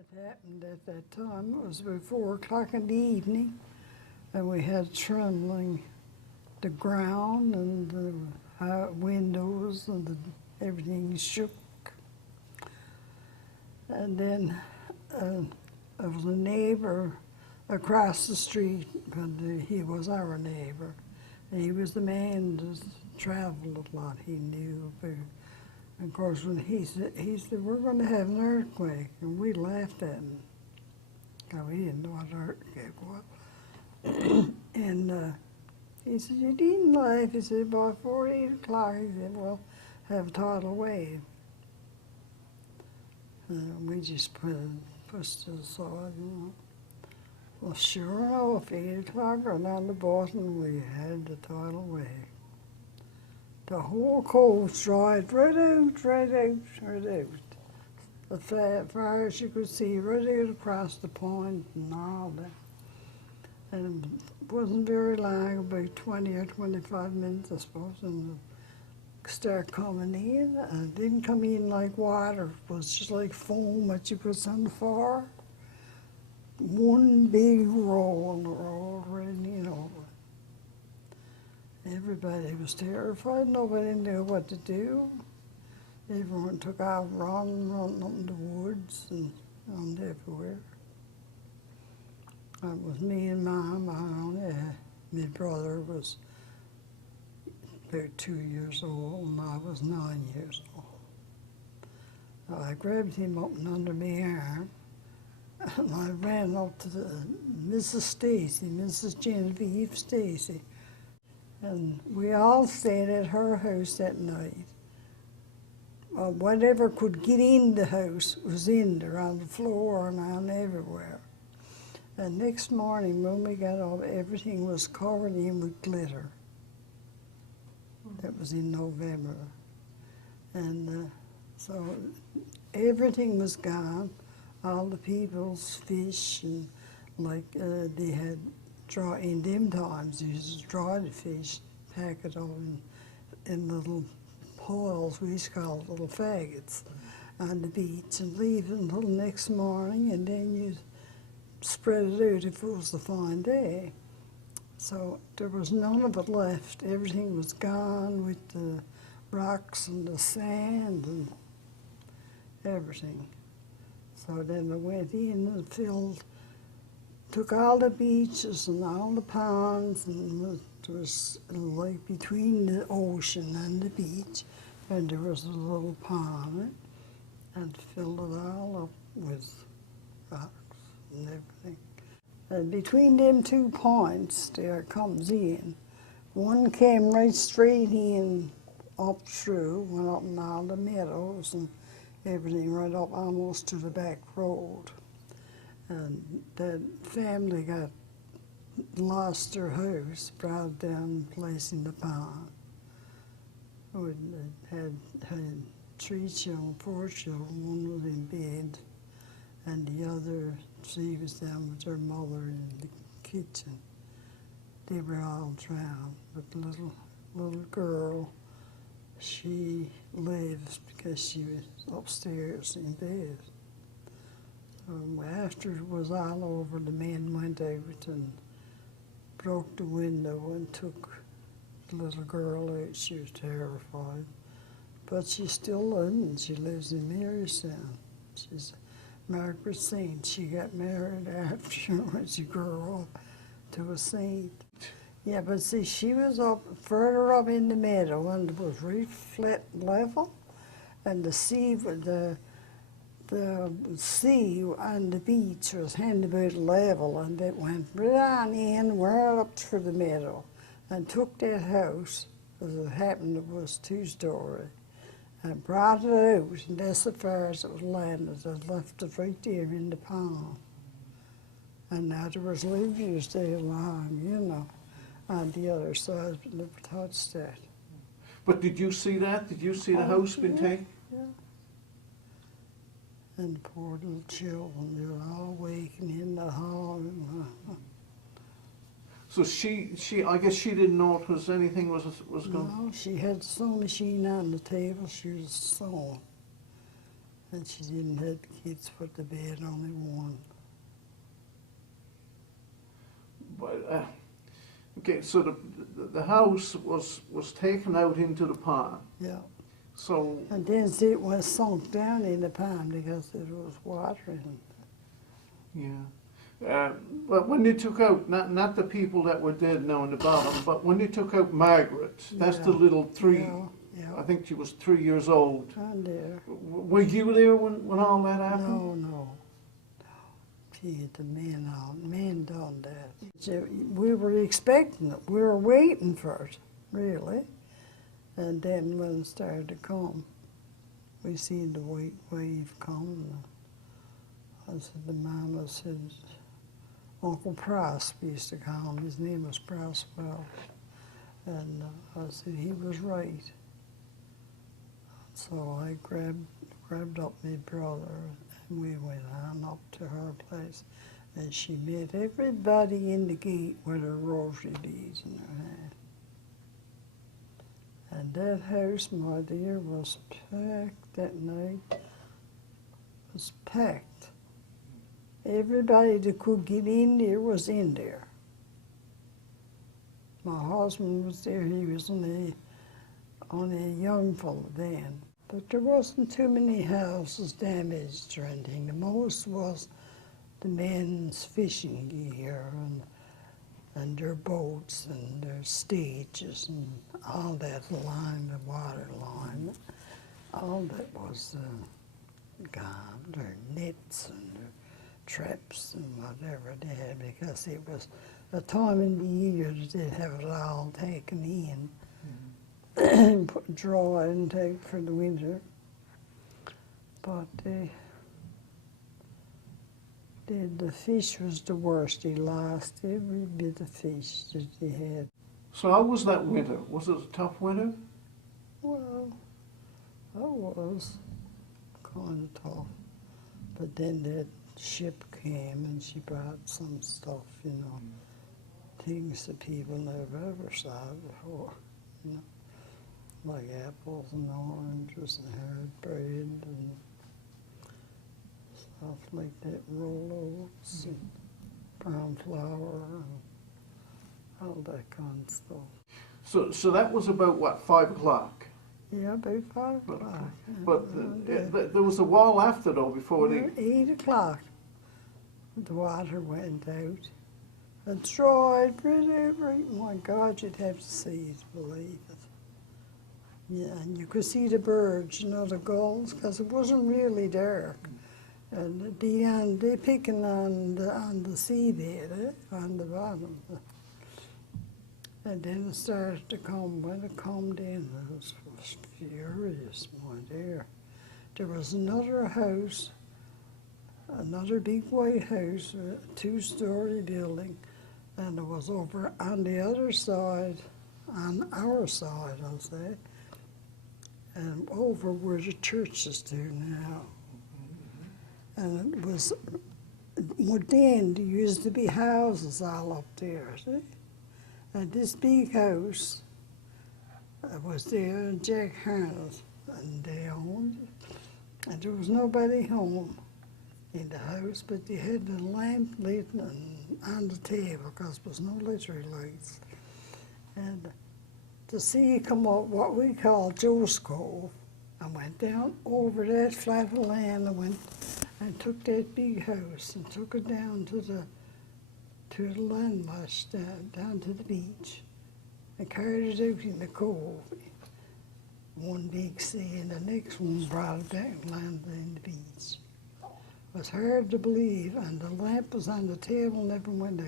That happened at that time. It was about 4 o'clock in the evening, and we had trembling the ground and the windows and everything shook. And then there was a neighbor across the street, but he was our neighbor. And he was the man that traveled a lot. He knew about. And of course, when he said, we're going to have an earthquake, and we laughed at him. Because we didn't know what an earthquake was. And he said, you needn't laugh. He said, by 4 or 8 o'clock, he said, we'll have a tidal wave. We just pushed it aside, you know. Well, sure enough, 8 o'clock, and on the bottom, we had the tidal wave. The whole cove dried right out, right out, right out. As far as you could see, right out across the point and all that. And it wasn't very long, about 20 or 25 minutes, I suppose, and it started coming in. And it didn't come in like water, it was just like foam that you put on the fire. One big roll right in over. Everybody was terrified. Nobody knew what to do. Everyone took off running up in the woods and everywhere. It was me and Mom. My brother was about 2 years old, and I was 9 years old. I grabbed him up and under my arm, and I ran up to Mrs. Stacy, Mrs. Genevieve Stacy. And we all stayed at her house that night. Whatever could get in the house was in there, on the floor and on everywhere. And next morning when we got up, everything was covered in with glitter. That was in November. And so everything was gone. All the people's fish, and like they had in them times, you used to dry the fish, pack it all in little piles, we used to call it little faggots, on the beach, and leave it until the next morning, and then you spread it out if it was a fine day. So there was none of it left. Everything was gone with the rocks and the sand and everything. So then I went in and took all the beaches and all the ponds, and it was like between the ocean and the beach, and there was a little pond, and filled it all up with rocks and everything. And between them 2 points, there comes in. One came right straight in, up through, went up in all the meadows and everything, right up almost to the back road. And that family lost their house, brought down, placed in the pond. We had 3 children, 4 children. One was in bed, and the other, she was down with her mother in the kitchen. They were all drowned, but the little girl, she lived because she was upstairs in bed. After it was all over, the men went out and broke the window and took the little girl out. She was terrified. But she's still living. She lives in Marystown. She's Margaret Saint. She got married after when she grew up to a saint. Yeah, but see, she was up further up in the meadow, and it was really flat and level, and the sea on the beach was about level, and it went right on in, right up through the meadow, and took that house, as it happened, it was 2-story, and brought it out, and that's as far as it was landed. It left it right there in the pond. And now there was leaves there along, you know, on the other side, but never touched that. But did you see that? Did you see the house being taken? Yeah. And the poor little children, they were all waking in the hall. So I guess she didn't notice anything was going. No, she had the sewing machine on the table. She was sewing, And she didn't have kids put to bed, only one. But, okay, so the house was taken out into the pond. Yeah. So, And then it was sunk down in the pond because it was water in it. yeah. But when they took out, not the people that were dead now in the bottom, but when they took out Margaret, that's the Yeah. little three, Yeah, yeah. I think she was 3 years old. And there. Were you there when all that happened? No, no. Gee, the men done that. So we were expecting it. We were waiting for it, really. And then when it started to come, we seen the white wave come. And I said, the mama said, Uncle Price, we used to call him. His name was Price Wells. And I said, he was right. So I grabbed up my brother, and we went on up to her place. And she met everybody in the gate with her rosary beads in her hand. And that house, my dear, was packed that night. It was packed. Everybody that could get in there was in there. My husband was there. He was only a young fellow then. But there wasn't too many houses damaged or anything. The most was the men's fishing gear and their boats and their stages and all that line, the water line. All that was gone. Their nets and their traps and whatever they had, because it was a time in the year that they'd have it all taken in. Put dry and take for the winter. But the fish was the worst. He lost every bit of fish that he had. So how was that winter? Was it a tough winter? Well, I was kind of tough. But then that ship came and she brought some stuff, you know, things that people never ever saw before, you know. Like apples and oranges and hard bread and stuff like that, roll oats and brown flour and all that kind of stuff. So that was about, what, 5 o'clock? Yeah, about 5 o'clock. But there was a while after, though, before Well, 8 o'clock, the water went out. It dried right, my God, you'd have to see it to believe it. Yeah, and you could see the birds, you know, the gulls, because it wasn't really dark. And they picking on the seabed, on the bottom. And then it started to come. When it calmed in, it was furious, my dear. There was another house, another big white house, a 2-story building, and it was over on the other side, on our side, I'll say, and over where the churches do now. And it was, well, then there used to be houses all up there, see? And this big house was there, and Jack Harnett, and they owned it. And there was nobody home in the house, but they had the lamp lit on the table, because there was no electric lights. And the sea come up what we call Joe's Cove, and went down over that flat of land and went and took that big house and took it down to the landmass, down to the beach, and carried it out in the cove. One big sea, and the next one brought it back and landed in the beach. It was hard to believe, and the lamp was on the table, never went out.